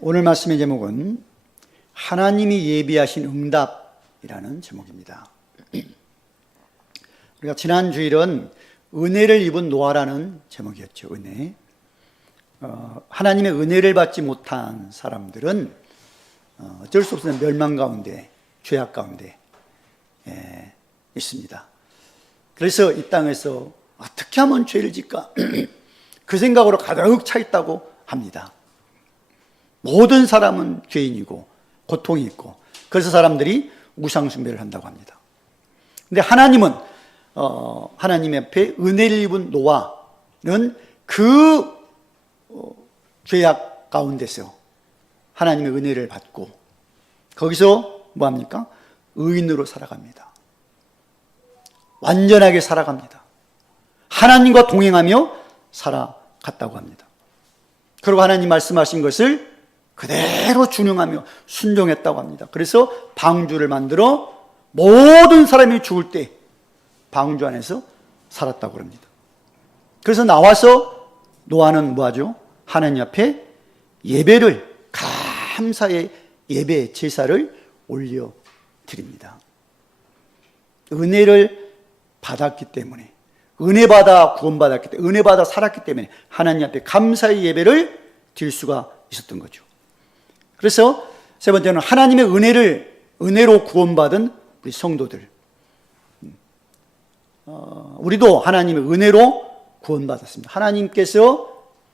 오늘 말씀의 제목은 하나님이 예비하신 응답이라는 제목입니다. 우리가 지난 주일은 은혜를 입은 노아라는 제목이었죠. 은혜. 하나님의 은혜를 받지 못한 사람들은 어쩔 수 없는 멸망 가운데, 죄악 가운데 있습니다. 그래서 이 땅에서 어떻게 하면 죄를 짓까? 그 생각으로 가득 차 있다고 합니다. 모든 사람은 죄인이고 고통이 있고, 그래서 사람들이 우상 숭배를 한다고 합니다. 근데 하나님은 하나님 앞에 은혜를 입은 노아는 그 죄악 가운데서 하나님의 은혜를 받고 거기서 뭐합니까? 의인으로 살아갑니다. 완전하게 살아갑니다. 하나님과 동행하며 살아갔다고 합니다. 그리고 하나님 말씀하신 것을 그대로 준용하며 순종했다고 합니다. 그래서 방주를 만들어 모든 사람이 죽을 때 방주 안에서 살았다고 합니다. 그래서 나와서 노아는 뭐하죠? 하나님 앞에 예배를, 감사의 예배 제사를 올려드립니다. 은혜를 받았기 때문에, 은혜 받아 구원받았기 때문에, 은혜 받아 살았기 때문에 하나님 앞에 감사의 예배를 드릴 수가 있었던 거죠. 그래서 세 번째는 하나님의 은혜로 구원받은 우리 성도들, 우리도 하나님의 은혜로 구원받았습니다. 하나님께서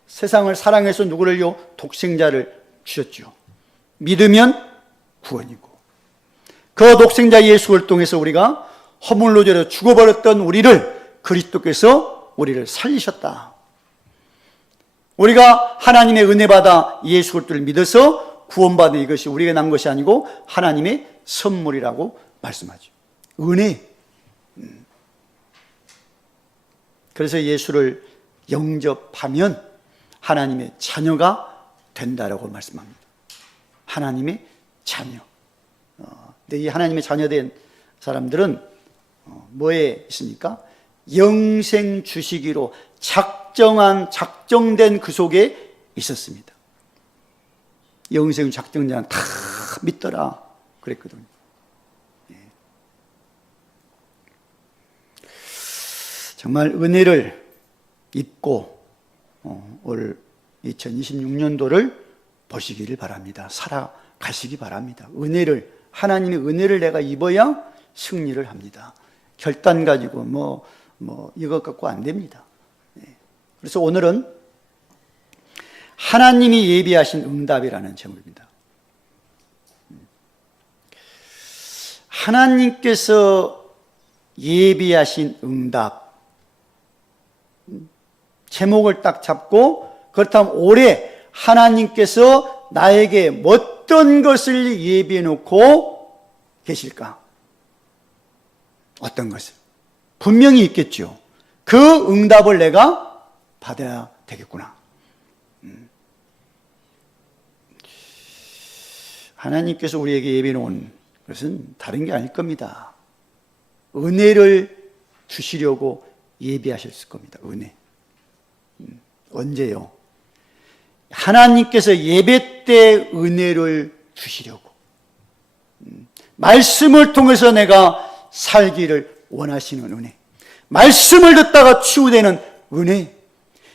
세상을 사랑해서 누구를요? 독생자를 주셨죠. 믿으면 구원이고, 그 독생자 예수를 통해서 우리가 허물로 죄로 죽어버렸던 우리를 그리스도께서 우리를 살리셨다. 우리가 하나님의 은혜 받아 예수 그리스도를 믿어서 구원받은 이것이 우리가 난 것이 아니고 하나님의 선물이라고 말씀하죠. 은혜. 그래서 예수를 영접하면 하나님의 자녀가 된다라고 말씀합니다. 하나님의 자녀. 근데 이 하나님의 자녀 된 사람들은 뭐에 있습니까? 영생 주시기로 작정된 그 속에 있었습니다. 영생 작정자는 다 믿더라 그랬거든요. 정말 은혜를 입고 올 2026년도를 보시기를 바랍니다. 살아가시기 바랍니다. 하나님의 은혜를 내가 입어야 승리를 합니다. 결단 가지고 이것 갖고 안 됩니다. 그래서 오늘은 하나님이 예비하신 응답이라는 제목입니다. 하나님께서 예비하신 응답, 제목을 딱 잡고, 그렇다면 올해 하나님께서 나에게 어떤 것을 예비해 놓고 계실까? 어떤 것을? 분명히 있겠죠. 그 응답을 내가 받아야 되겠구나. 하나님께서 우리에게 예비해 놓은 것은 다른 게 아닐 겁니다. 은혜를 주시려고 예비하셨을 겁니다. 은혜. 언제요? 하나님께서 예배 때 은혜를 주시려고, 말씀을 통해서 내가 살기를 원하시는 은혜, 말씀을 듣다가 치유되는 은혜,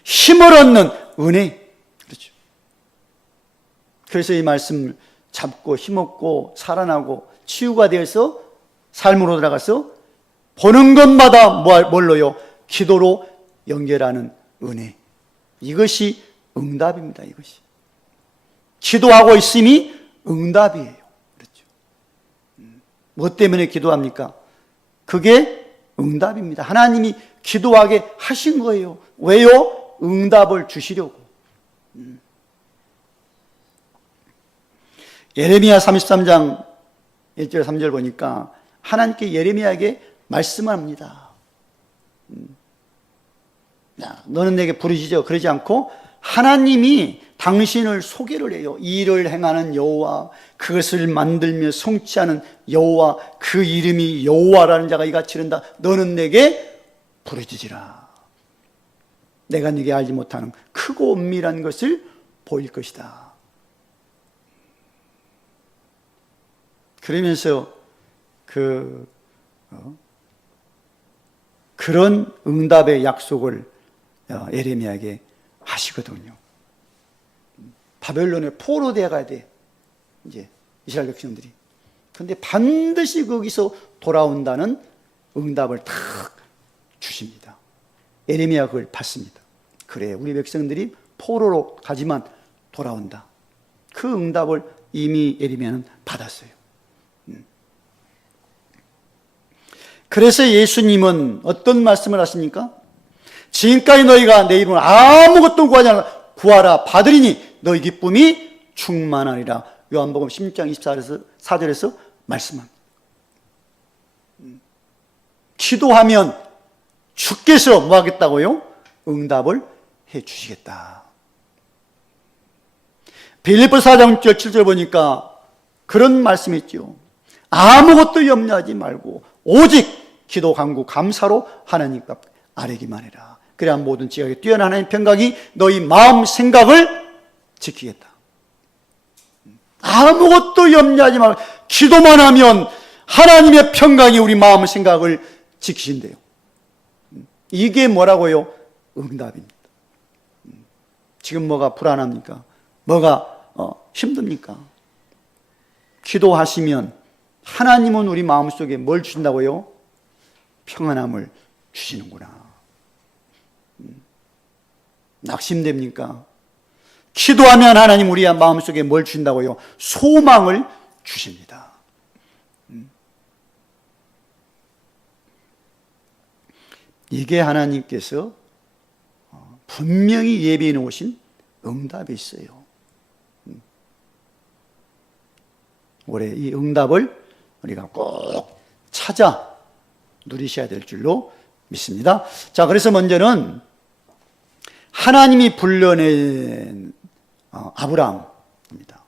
힘을 얻는 은혜. 그렇죠. 그래서 이 말씀을 잡고 힘없고 살아나고 치유가 되어서 삶으로 들어가서 보는 것마다 뭘로요? 기도로 연결하는 은혜. 이것이 응답입니다. 이것이 기도하고 있음이 응답이에요. 그렇죠. 뭐 때문에 기도합니까? 그게 응답입니다. 하나님이 기도하게 하신 거예요. 왜요? 응답을 주시려고. 예레미야 33장 1절 3절 보니까 하나님께 예레미야에게 말씀합니다. 너는 내게 부르짖어. 그러지 않고 하나님이 당신을 소개를 해요. 이 일을 행하는 여호와, 그것을 만들며 성취하는 여호와, 그 이름이 여호와라는 자가 이같이 이른다. 너는 내게 부르짖으라. 내가 네게 알지 못하는 크고 은밀한 것을 보일 것이다. 그러면서 그런 응답의 약속을 예레미야에게 하시거든요. 바벨론에 포로되어 가야 돼. 이제 이스라엘 백성들이. 근데 반드시 거기서 돌아온다는 응답을 탁 주십니다. 예레미야가 그걸 받습니다. 그래, 우리 백성들이 포로로 가지만 돌아온다. 그 응답을 이미 예레미야는 받았어요. 그래서 예수님은 어떤 말씀을 하십니까? 지금까지 너희가 내 이름으로 아무것도 구하지 않아 구하라 받으리니 너희 기쁨이 충만하리라. 요한복음 16장 24절에서 말씀합니다. 기도하면 주께서 뭐 하겠다고요? 응답을 해 주시겠다. 빌립보서 4장 6절 7절 보니까 그런 말씀이 있죠. 아무것도 염려하지 말고 오직 기도 간구 감사로 하나님 앞 아뢰기만 해라. 그래야 모든 지각에 뛰어난 하나님의 평강이 너희 마음 생각을 지키겠다. 아무것도 염려하지 말고 기도만 하면 하나님의 평강이 우리 마음 생각을 지키신대요. 이게 뭐라고요? 응답입니다. 지금 뭐가 불안합니까? 뭐가 힘듭니까? 기도하시면 하나님은 우리 마음속에 뭘 주신다고요? 평안함을 주시는구나. 낙심됩니까? 기도하면 하나님 우리 마음속에 뭘 주신다고요? 소망을 주십니다. 이게 하나님께서 분명히 예비해 놓으신 응답이 있어요. 올해 이 응답을 우리가 꼭 찾아 누리셔야 될 줄로 믿습니다. 자, 그래서 먼저는 하나님이 불러낸 아브라함입니다.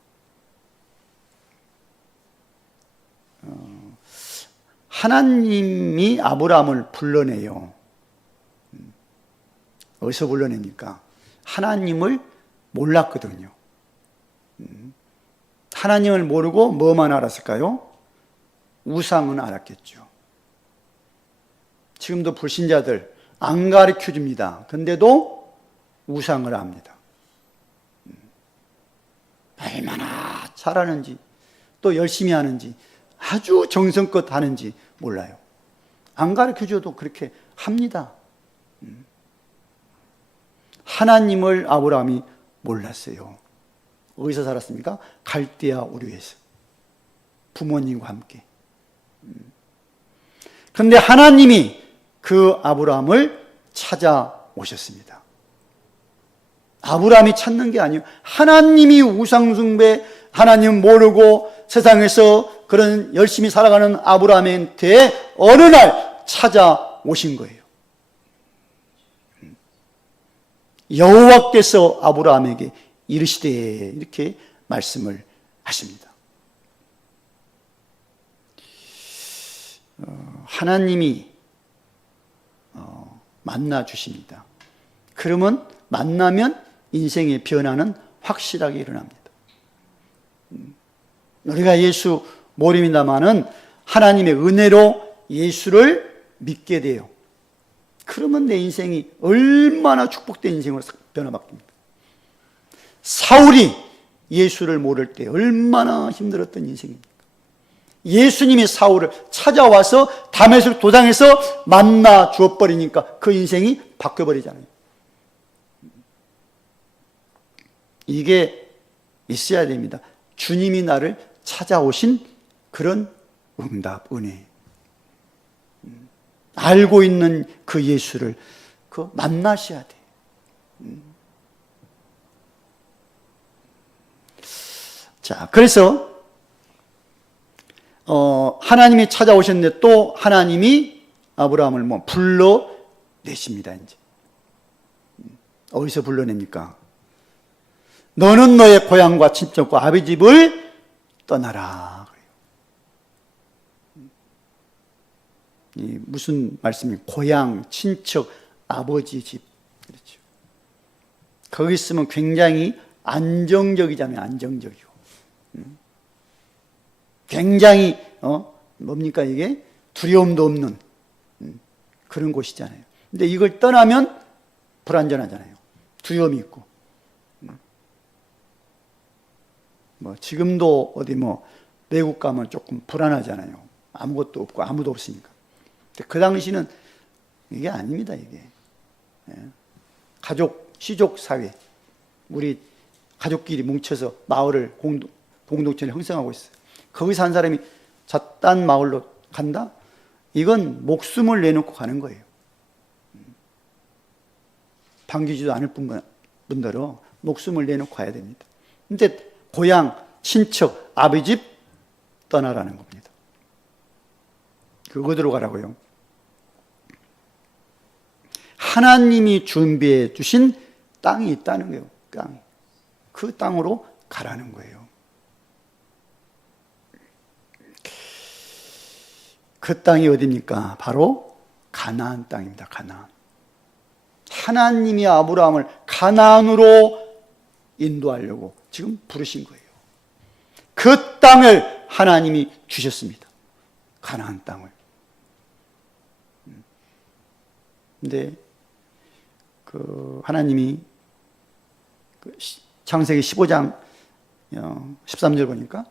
하나님이 아브라함을 불러내요. 어디서 불러냅니까? 하나님을 몰랐거든요. 하나님을 모르고 뭐만 알았을까요? 우상은 알았겠죠. 지금도 불신자들 안 가르쳐 줍니다. 근데도 우상을 압니다. 얼마나 잘하는지 또 열심히 하는지 아주 정성껏 하는지 몰라요. 안 가르쳐 줘도 그렇게 합니다. 하나님을 아브라함이 몰랐어요. 어디서 살았습니까? 갈대아 우르에서 부모님과 함께. 그런데 하나님이 그 아브라함을 찾아오셨습니다. 아브라함이 찾는 게 아니에요. 하나님이 우상숭배, 하나님 모르고 세상에서 그런 열심히 살아가는 아브라함한테 어느 날 찾아오신 거예요. 여호와께서 아브라함에게 이르시되 이렇게 말씀을 하십니다. 하나님이 만나 주십니다. 그러면 만나면 인생의 변화는 확실하게 일어납니다. 우리가 예수 모릅니다마는 하나님의 은혜로 예수를 믿게 돼요. 그러면 내 인생이 얼마나 축복된 인생으로 변화바뀝니다. 사울이 예수를 모를 때 얼마나 힘들었던 인생입니까? 예수님이 사울을 찾아와서 다메섹 도장에서 만나 주어버리니까 그 인생이 바뀌어버리잖아요. 이게 있어야 됩니다. 주님이 나를 찾아오신 그런 응답, 은혜. 알고 있는 그 예수를 만나셔야 돼. 자, 그래서 하나님이 찾아오셨는데 또 하나님이 아브라함을 불러내십니다. 이제 어디서 불러냅니까? 너는 너의 고향과 친척과 아비 집을 떠나라. 이 무슨 말씀이 고향, 친척, 아버지 집. 그렇죠. 거기 있으면 굉장히 안정적이잖아요. 안정적이고. 굉장히 뭡니까 이게 두려움도 없는 그런 곳이잖아요. 근데 이걸 떠나면 불안전하잖아요. 두려움이 있고. 뭐 지금도 어디 뭐 외국 가면 조금 불안하잖아요. 아무것도 없고 아무도 없으니까. 근데 그 당시는 이게 아닙니다. 이게 가족 시족 사회, 우리 가족끼리 뭉쳐서 마을을 공동체를 형성하고 있어요. 거기서 한 사람이 딴 마을로 간다? 이건 목숨을 내놓고 가는 거예요. 반기지도 않을 분들은 목숨을 내놓고 가야 됩니다. 근데 고향, 친척, 아버지 집 떠나라는 겁니다. 그거 들어가라고요. 하나님이 준비해 주신 땅이 있다는 거예요. 땅이. 그 땅으로 가라는 거예요. 그 땅이 어디입니까? 바로 가나안 땅입니다. 가나안. 하나님이 아브라함을 가나안으로 인도하려고 지금 부르신 거예요. 그 땅을 하나님이 주셨습니다. 가나안 땅을. 근데 하나님이 창세기 15장 13절 보니까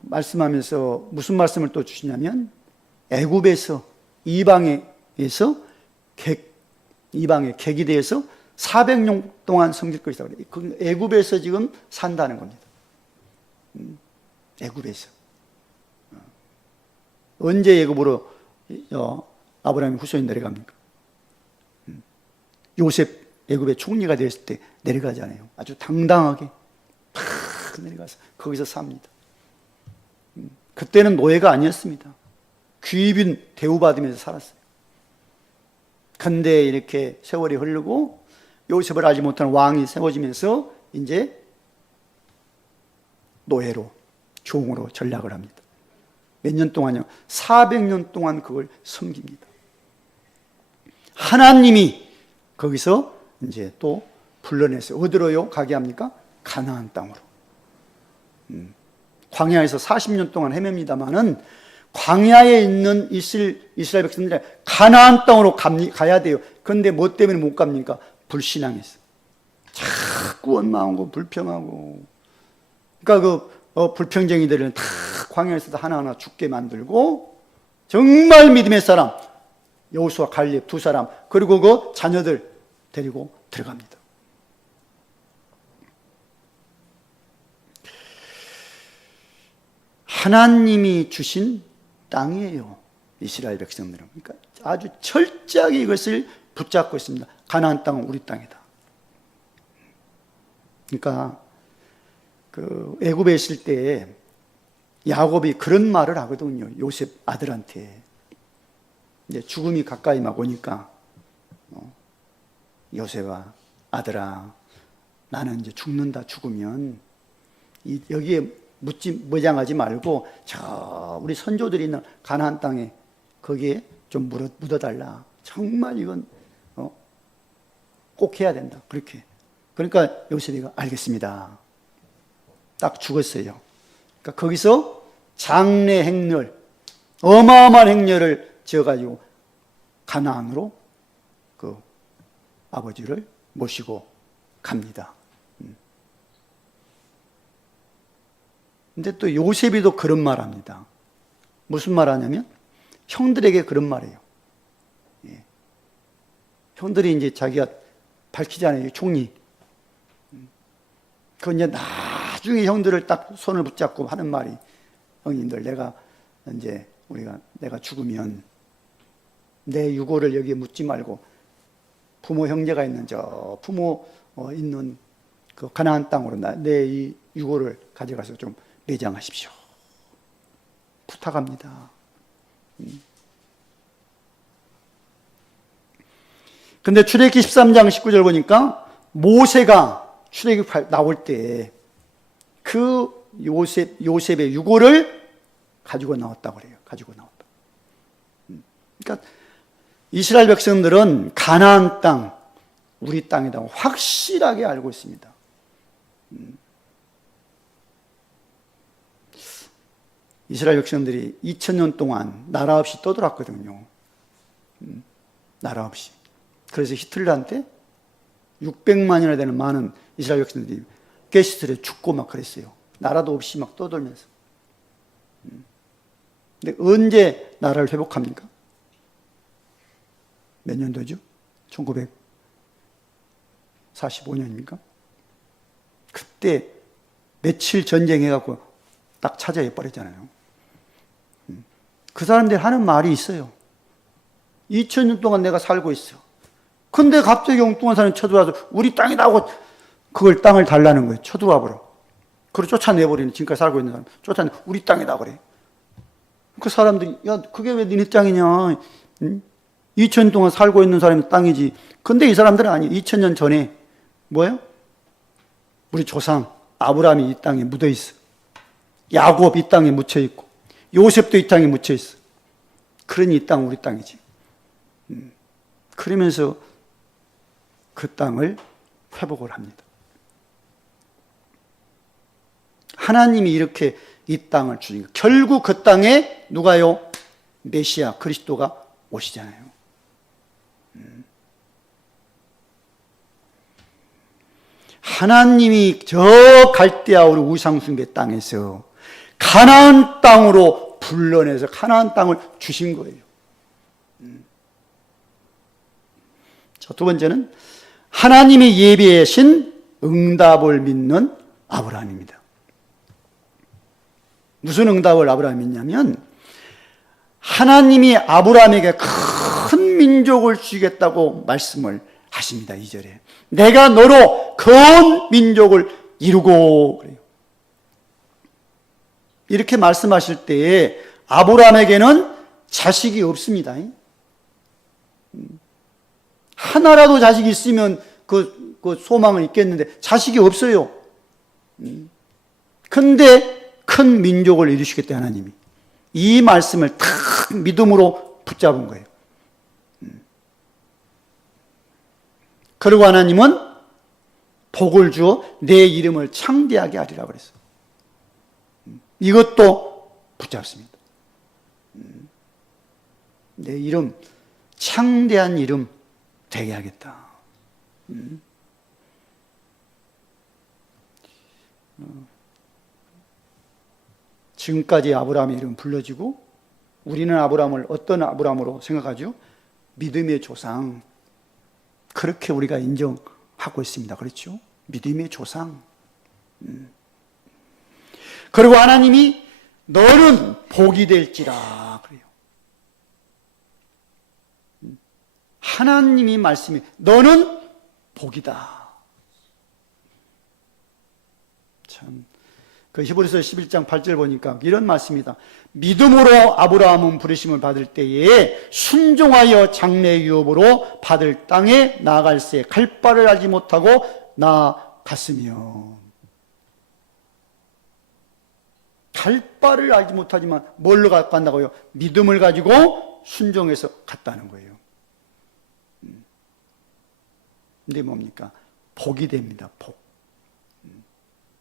말씀하면서 무슨 말씀을 또 주시냐면 애굽에서 이방의 객이 되어서 400년 동안 섬길 것이다. 그 애굽에서 지금 산다는 겁니다. 애굽에서. 언제 애굽으로 아브라함이 후손이 내려갑니까? 요셉 애굽의 총리가 되었을 때 내려가잖아요. 아주 당당하게 팍 내려가서 거기서 삽니다. 그때는 노예가 아니었습니다. 귀빈 대우받으면서 살았어요. 근데 이렇게 세월이 흐르고 요셉을 알지 못하는 왕이 세워지면서 이제 노예로, 종으로 전락을 합니다. 몇 년 동안요? 400년 동안 그걸 섬깁니다. 하나님이 거기서 이제 또 불러내서 어디로요? 가게 합니까? 가나안 땅으로. 광야에서 40년 동안 헤맵니다마는 광야에 있는 이스라엘 백성들이 가나안 땅으로 가야 돼요. 그런데 뭐 때문에 못 갑니까? 불신앙에서. 자꾸 원망하고 불평하고. 그러니까 불평쟁이들은 다 광야에서도 하나하나 죽게 만들고 정말 믿음의 사람 여호수아 갈렙 두 사람 그리고 그 자녀들 데리고 들어갑니다. 하나님이 주신 땅이에요. 이스라엘 백성들은. 그러니까 아주 철저하게 이것을 붙잡고 있습니다. 가나안 땅은 우리 땅이다. 그러니까 애굽에 있을 때 야곱이 그런 말을 하거든요. 요셉 아들한테. 이제 죽음이 가까이 막 오니까 요셉아 아들아 나는 이제 죽는다. 죽으면 여기에 무장하지 말고 저 우리 선조들이 있는 가나안 땅에 거기에 좀 묻어달라. 정말 이건 꼭 해야 된다. 그렇게. 그러니까 요셉이가 알겠습니다. 딱 죽었어요. 그러니까 거기서 장래 행렬, 어마어마한 행렬을 지어가지고 가나안으로 그 아버지를 모시고 갑니다. 근데 또 요셉이도 그런 말 합니다. 무슨 말 하냐면 형들에게 그런 말이에요. 예. 형들이 이제 자기가 밝히잖아요. 총리. 그건 이제 나중에 형들을 딱 손을 붙잡고 하는 말이 형님들 내가 죽으면 내 유고를 여기에 묻지 말고 부모 형제가 있는 저 부모 있는 그 가나안 땅으로 내 이 유고를 가져가서 좀 매장하십시오. 부탁합니다. 근데 출애굽기 13장 19절 보니까 모세가 출애굽 나올 때 그 요셉의 유고를 가지고 나왔다고 그래요. 가지고 나왔다. 그러니까 이스라엘 백성들은 가나안 땅, 우리 땅이라고 확실하게 알고 있습니다. 이스라엘 백성들이 2000년 동안 나라 없이 떠돌았거든요. 나라 없이. 그래서 히틀러한테 600만이나 되는 많은 이스라엘 백성들이 게시틀에 죽고 막 그랬어요. 나라도 없이 막 떠돌면서. 근데 언제 나라를 회복합니까? 몇 년도죠? 1945년입니까? 그때 며칠 전쟁해갖고 딱 차지해 버렸잖아요. 그 사람들이 하는 말이 있어요. 2000년 동안 내가 살고 있어. 근데 갑자기 엉뚱한 사람이 쳐들어와서 우리 땅이다 하고 그걸 땅을 달라는 거예요. 쳐들어와 버려. 그걸 쫓아내버리는, 지금까지 살고 있는 사람 쫓아내, 우리 땅이다 그래. 그 사람들이, 야, 그게 왜 니네 땅이냐? 2000년 동안 살고 있는 사람이 땅이지. 근데 이 사람들은 아니에요. 2000년 전에 뭐예요? 우리 조상 아브라함이 이 땅에 묻어 있어. 야곱 이 땅에 묻혀 있고, 요셉도 이 땅에 묻혀 있어. 그러니 이 땅 우리 땅이지. 그러면서 그 땅을 회복을 합니다. 하나님이 이렇게 이 땅을 주니까 결국 그 땅에 누가요? 메시아 그리스도가 오시잖아요. 하나님이 저 갈대아우르 우상숭배 땅에서 가나안 땅으로 불러내서 가나안 땅을 주신 거예요. 자, 두 번째는 하나님이 예비하신 응답을 믿는 아브라함입니다. 무슨 응답을 아브라함이 믿냐면 하나님이 아브라함에게 큰 민족을 주겠다고 말씀을 하십니다. 2절에 내가 너로 큰 민족을 이루고 그래요. 이렇게 말씀하실 때에 아브라함에게는 자식이 없습니다. 하나라도 자식이 있으면 그 소망은 있겠는데 자식이 없어요. 근데 큰 민족을 이루시겠다 하나님이 이 말씀을 탁 믿음으로 붙잡은 거예요. 그리고 하나님은 복을 주어 내 이름을 창대하게 하리라 그랬어요. 이것도 붙잡습니다. 내 이름, 창대한 이름 되게 하겠다. 지금까지 아브라함의 이름 불러지고 우리는 아브라함을 어떤 아브라함으로 생각하죠? 믿음의 조상. 그렇게 우리가 인정하고 있습니다. 그렇죠? 믿음의 조상. 그리고 하나님이 너는 복이 될지라 그래요. 하나님이 말씀이 너는 복이다. 참, 그 히브리서 11장 8절 보니까 이런 말씀이다. 믿음으로 아브라함은 부르심을 받을 때에 순종하여 장래 유업으로 받을 땅에 나아갈새 갈 바를 알지 못하고 나아갔으며. 갈 바를 알지 못하지만 뭘로 간다고요? 믿음을 가지고 순종해서 갔다는 거예요. 근데 뭡니까? 복이 됩니다. 복.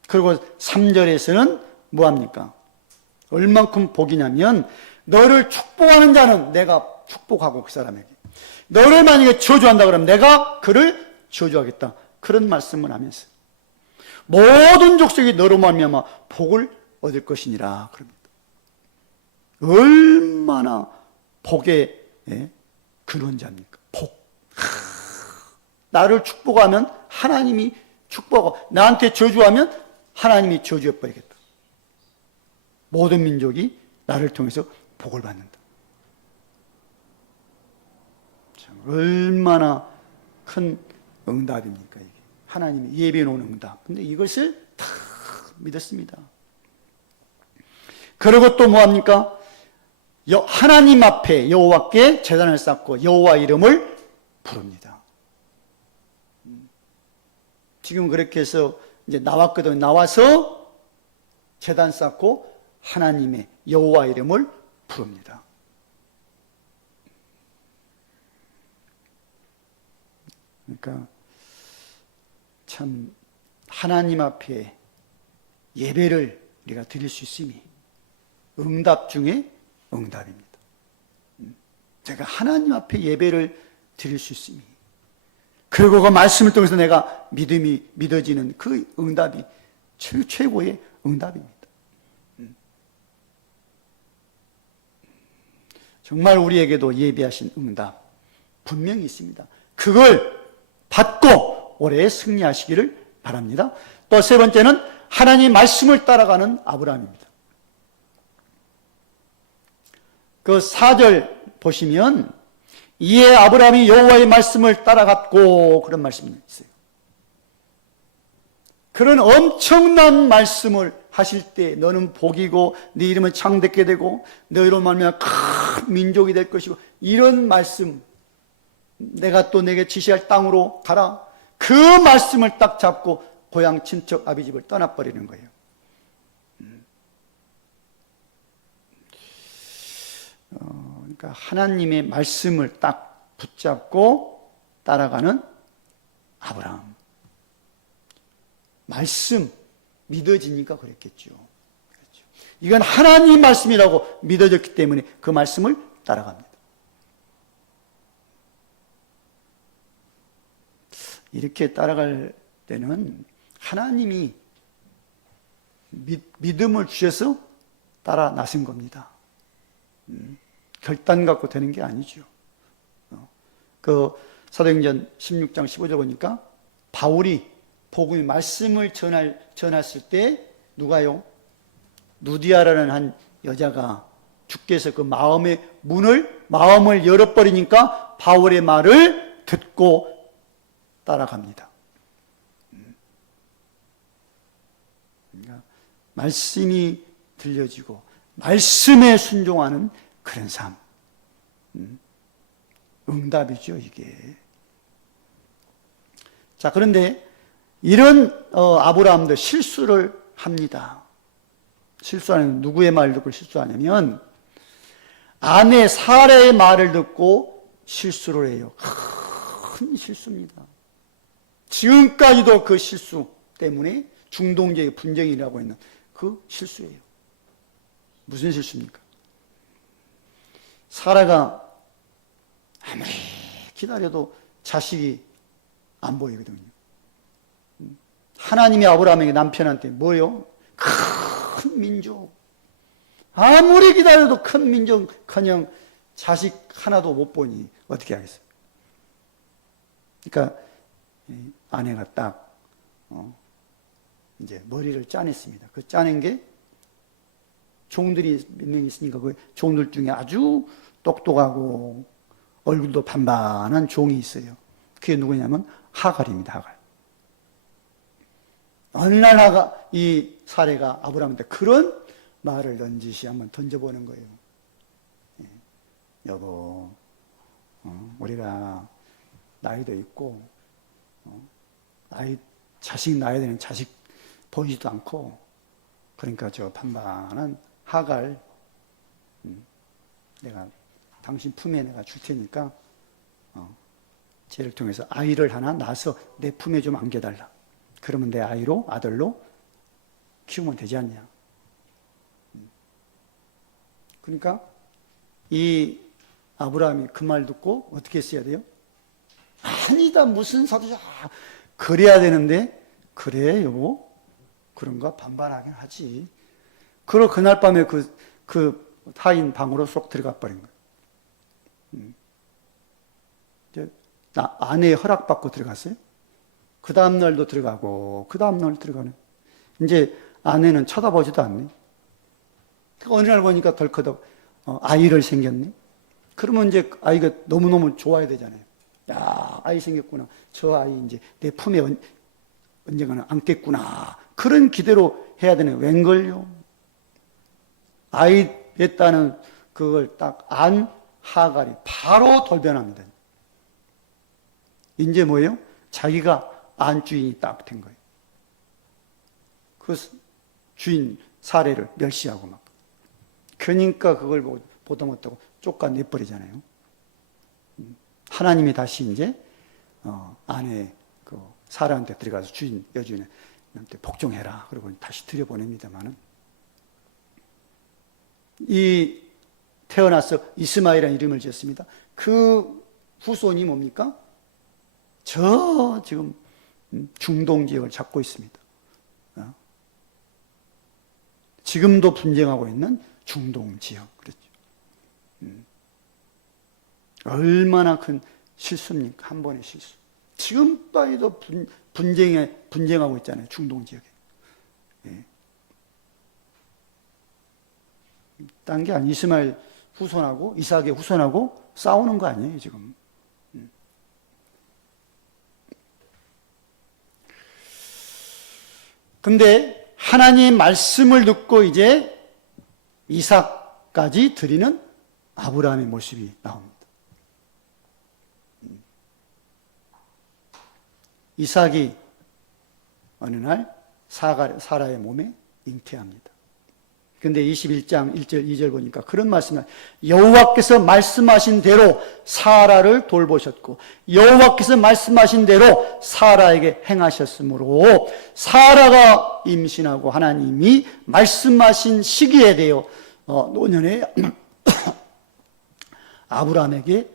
그리고 3절에서는 뭐합니까? 얼만큼 복이냐면 너를 축복하는 자는 내가 축복하고 그 사람에게 너를 만약에 저주한다 그러면 내가 그를 저주하겠다. 그런 말씀을 하면서 모든 족속이 너로 말미암아 복을 얻을 것이니라 그럽니다. 얼마나 복의 근원자입니까? 복. 나를 축복하면 하나님이 축복하고 나한테 저주하면 하나님이 저주해 버리겠다. 모든 민족이 나를 통해서 복을 받는다. 참 얼마나 큰 응답입니까 이게. 하나님이 예비해 놓은 응답. 근데 이것을 다 믿었습니다. 그리고 또 뭐합니까? 하나님 앞에 여호와께 제단을 쌓고 여호와 이름을 부릅니다. 지금 그렇게 해서 이제 나왔거든요. 나와서 제단 쌓고 하나님의 여호와 이름을 부릅니다. 그러니까 참 하나님 앞에 예배를 우리가 드릴 수 있음이 응답 중에 응답입니다. 제가 하나님 앞에 예배를 드릴 수 있음이, 그리고 그 말씀을 통해서 내가 믿음이 믿어지는 그 응답이 최고의 응답입니다. 정말 우리에게도 예비하신 응답 분명히 있습니다. 그걸 받고 올해 승리하시기를 바랍니다. 또 세 번째는 하나님 말씀을 따라가는 아브라함입니다. 그 4절 보시면 이에 아브라함이 여호와의 말씀을 따라갔고, 그런 말씀이 있어요. 그런 엄청난 말씀을 하실 때 너는 복이고 네 이름은 창대케 되고 너희로 말미암아 큰 민족이 될 것이고, 이런 말씀, 내가 또 내게 지시할 땅으로 가라, 그 말씀을 딱 잡고 고향 친척 아비집을 떠나버리는 거예요. 그러니까 하나님의 말씀을 딱 붙잡고 따라가는 아브라함. 말씀 믿어지니까 그랬겠죠. 그렇죠. 이건 하나님 말씀이라고 믿어졌기 때문에 그 말씀을 따라갑니다. 이렇게 따라갈 때는 하나님이 믿음을 주셔서 따라 나선 겁니다. 결단 갖고 되는 게 아니죠. 그 사도행전 16장 15절 보니까 바울이 복음의 말씀을 전했을 때 누가요? 누디아라는 한 여자가 주께서 그 마음을 열어버리니까 바울의 말을 듣고 따라갑니다. 그러니까 말씀이 들려지고 말씀에 순종하는 그런 삶. 응답이죠, 이게. 자, 그런데 이런 아브라함도 실수를 합니다. 실수하는, 누구의 말을 듣고 실수하냐면 아내 사라의 말을 듣고 실수를 해요. 큰 실수입니다. 지금까지도 그 실수 때문에 중동적인 분쟁이라고 했는 그 실수예요. 무슨 실수입니까? 사라가 아무리 기다려도 자식이 안 보이거든요. 하나님이 아브라함에게 남편한테 뭐요? 큰 민족. 아무리 기다려도 큰 민족커녕 자식 하나도 못 보니 어떻게 하겠어요? 그러니까 아내가 딱 이제 머리를 짜냈습니다. 그 짜낸 게 종들이 몇 명 있으니까 그 종들 중에 아주 똑똑하고 얼굴도 반반한 종이 있어요. 그게 누구냐면 하갈입니다. 하갈. 어느 날 이 사례가 아브라함한테 그런 말을 넌지시 한번 던져보는 거예요. 여보, 우리가 나이도 있고, 자식 낳아야 되는 자식 보이지도 않고, 그러니까 저 반반한 하갈, 내가 당신 품에 내가 줄 테니까, 쟤를 통해서 아이를 하나 낳아서 내 품에 좀 안겨달라. 그러면 내 아들로 키우면 되지 않냐. 그러니까 이 아브라함이 그 말 듣고 어떻게 했어야 돼요? 아니다, 무슨 사도야. 그래야 되는데, 그래, 여보. 그런가? 반반하긴 하지. 그러고 그날 밤에 그 타인 방으로 쏙 들어가 버린 거예요. 아내의 허락받고 들어갔어요. 그 다음날도 들어가고, 그 다음날 들어가는. 이제 아내는 쳐다보지도 않네. 어느 날 보니까 덜커덕 아이를 생겼네. 그러면 이제 아이가 너무너무 좋아야 되잖아요. 야, 아이 생겼구나. 저 아이 이제 내 품에 언젠가는 안겠구나. 그런 기대로 해야 되는, 웬걸요? 아이 됐다는 그걸 딱 안 하갈이 바로 돌변합니다. 이제 뭐예요? 자기가 안 주인이 딱 된 거예요. 그 주인 사례를 멸시하고 막. 그러니까 그걸 보다 못하고 쫓아내버리잖아요. 하나님이 다시 이제 아내 그 사라한테 들어가서 여주인한테 복종해라. 그리고 다시 들여보냅니다만은 이 태어나서 이스마엘이라는 이름을 지었습니다. 그 후손이 뭡니까? 저 지금 중동 지역을 잡고 있습니다. 지금도 분쟁하고 있는 중동 지역. 그렇죠. 얼마나 큰 실수입니까? 한 번의 실수. 지금까지도 분쟁하고 있잖아요. 중동 지역에. 예. 딴 게 아니고 이스마엘 후손하고 이삭의 후손하고 싸우는 거 아니에요, 지금. 근데 하나님 말씀을 듣고 이제 이삭까지 드리는 아브라함의 모습이 나옵니다. 이삭이 어느 날 사라의 몸에 잉태합니다. 근데 21장 1절 2절 보니까 그런 말씀을 여호와께서 말씀하신 대로 사라를 돌보셨고 여호와께서 말씀하신 대로 사라에게 행하셨으므로 사라가 임신하고 하나님이 말씀하신 시기에 대해 노년에 아브라함에게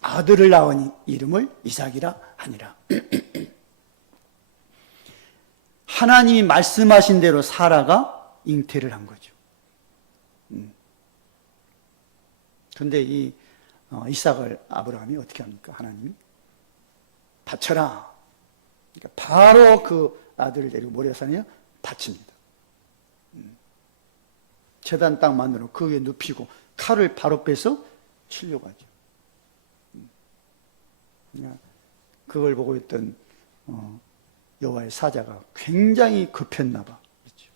아들을 낳으니 이름을 이삭이라 하니라. 하나님이 말씀하신 대로 사라가 잉태를 한 거죠. 그런데 이 이삭을 아브라함이 어떻게 합니까? 하나님이 바쳐라. 그러니까 바로 그 아들을 데리고 모리아산에 바칩니다. 제단 딱 만들어 그 위에 눕히고 칼을 바로 빼서 치려고 하죠. 그걸 보고 있던 여호와의 사자가 굉장히 급했나 봐. 그렇죠?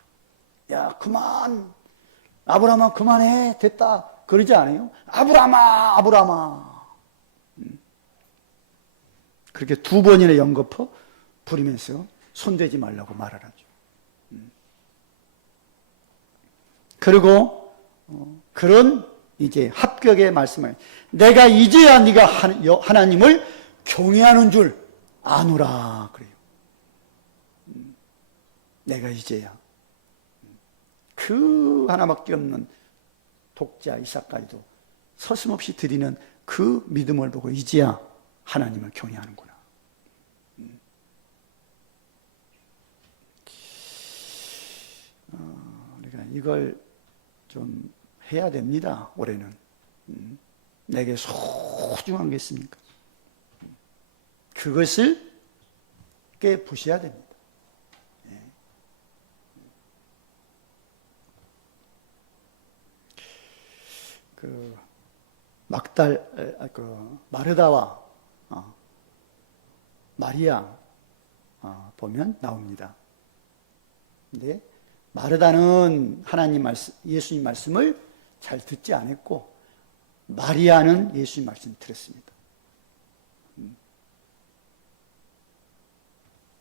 야, 그만, 아브라함아 그만해, 됐다 그러지 않아요? 아브라함아, 아브라함아. 그렇게 두 번이나 연거푸 부리면서 손대지 말라고 말을 하죠. 그리고 그런 이제 합격의 말씀을 내가 이제야 네가 하나님을 경외하는 줄 아노라 그래요. 내가 이제야 그 하나밖에 없는 독자 이삭까지도 서슴없이 드리는 그 믿음을 보고 이제야 하나님을 경외하는구나. 우리가 이걸 좀 해야 됩니다. 올해는 내게 소중한 게 있습니까? 그것을 깨부셔야 됩니다. 그 마르다와 마리아 보면 나옵니다. 근데 마르다는 하나님 말씀, 예수님 말씀을 잘 듣지 않았고 마리아는 예수님 말씀을 들었습니다.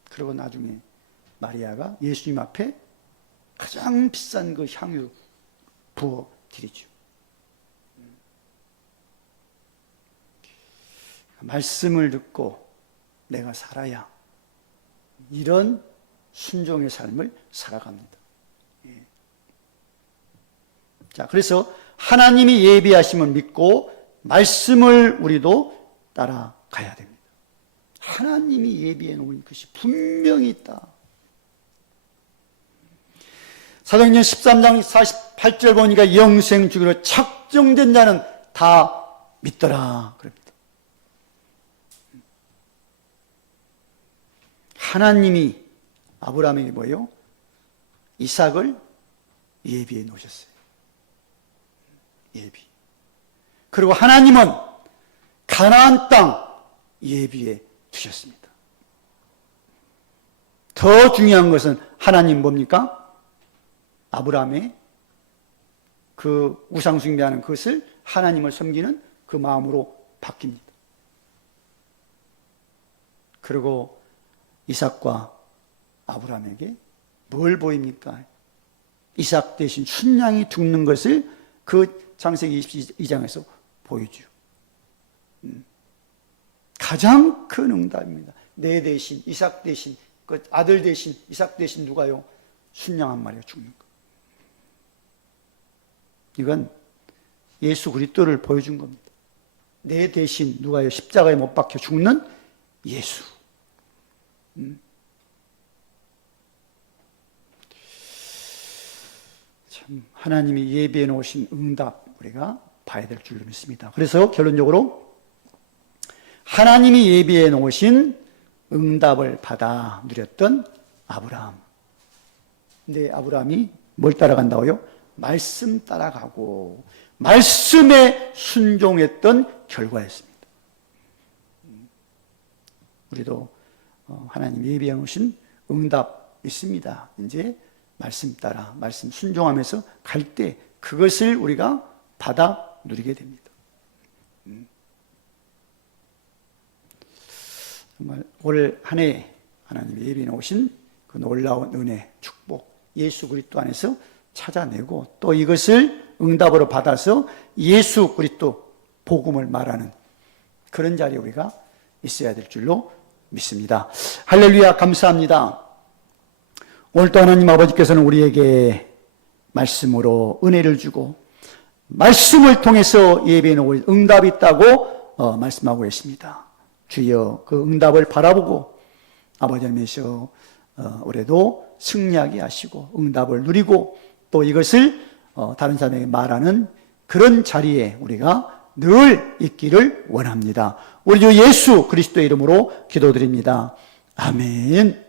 그리고 나중에 마리아가 예수님 앞에 가장 비싼 그 향유 부어 드리죠. 말씀을 듣고 내가 살아야 이런 순종의 삶을 살아갑니다. 자, 그래서 하나님이 예비하심을 믿고 말씀을 우리도 따라가야 됩니다. 하나님이 예비해 놓은 것이 분명히 있다. 사도행전 13장 48절 보니까 영생 주기로 작정된 자는 다 믿더라 그럽니다. 하나님이 아브라함에게 뭐예요? 이삭을 예비해 놓으셨어요. 예비. 그리고 하나님은 가나안 땅 예비해 두셨습니다. 더 중요한 것은 하나님 뭡니까? 아브라함의 그 우상 숭배하는 것을 하나님을 섬기는 그 마음으로 바뀝니다. 그리고 이삭과 아브라함에게 뭘 보입니까? 이삭 대신 순양이 죽는 것을 그 창세기 22장에서 보여줘요. 가장 큰 응답입니다. 내 대신, 이삭 대신, 그 아들 대신, 이삭 대신 누가요? 순양 한 마리가 죽는 거. 이건 예수 그리스도를 보여준 겁니다. 내 대신 누가요? 십자가에 못 박혀 죽는 예수. 참 하나님이 예비해 놓으신 응답 우리가 봐야 될 줄로 믿습니다. 그래서 결론적으로 하나님이 예비해 놓으신 응답을 받아 누렸던 아브라함. 근데 아브라함이 뭘 따라간다고요? 말씀 따라가고 말씀에 순종했던 결과였습니다. 우리도 하나님 예비해 놓으신 응답 있습니다. 이제 말씀 따라 말씀 순종하면서 갈 때 그것을 우리가 받아 누리게 됩니다. 정말 올 한 해 하나님이 예비해 놓으신 그 놀라운 은혜, 축복, 예수 그리스도 안에서 찾아내고 또 이것을 응답으로 받아서 예수 그리스도 복음을 말하는 그런 자리에 우리가 있어야 될 줄로 믿습니다. 할렐루야, 감사합니다. 오늘 또 하나님 아버지께서는 우리에게 말씀으로 은혜를 주고 말씀을 통해서 예배해 놓을 응답이 있다고 말씀하고 계십니다. 주여 그 응답을 바라보고 아버지 하나님께서 올해도 승리하게 하시고 응답을 누리고 또 이것을 다른 사람에게 말하는 그런 자리에 우리가 늘 있기를 원합니다. 우리 주 예수 그리스도의 이름으로 기도드립니다. 아멘.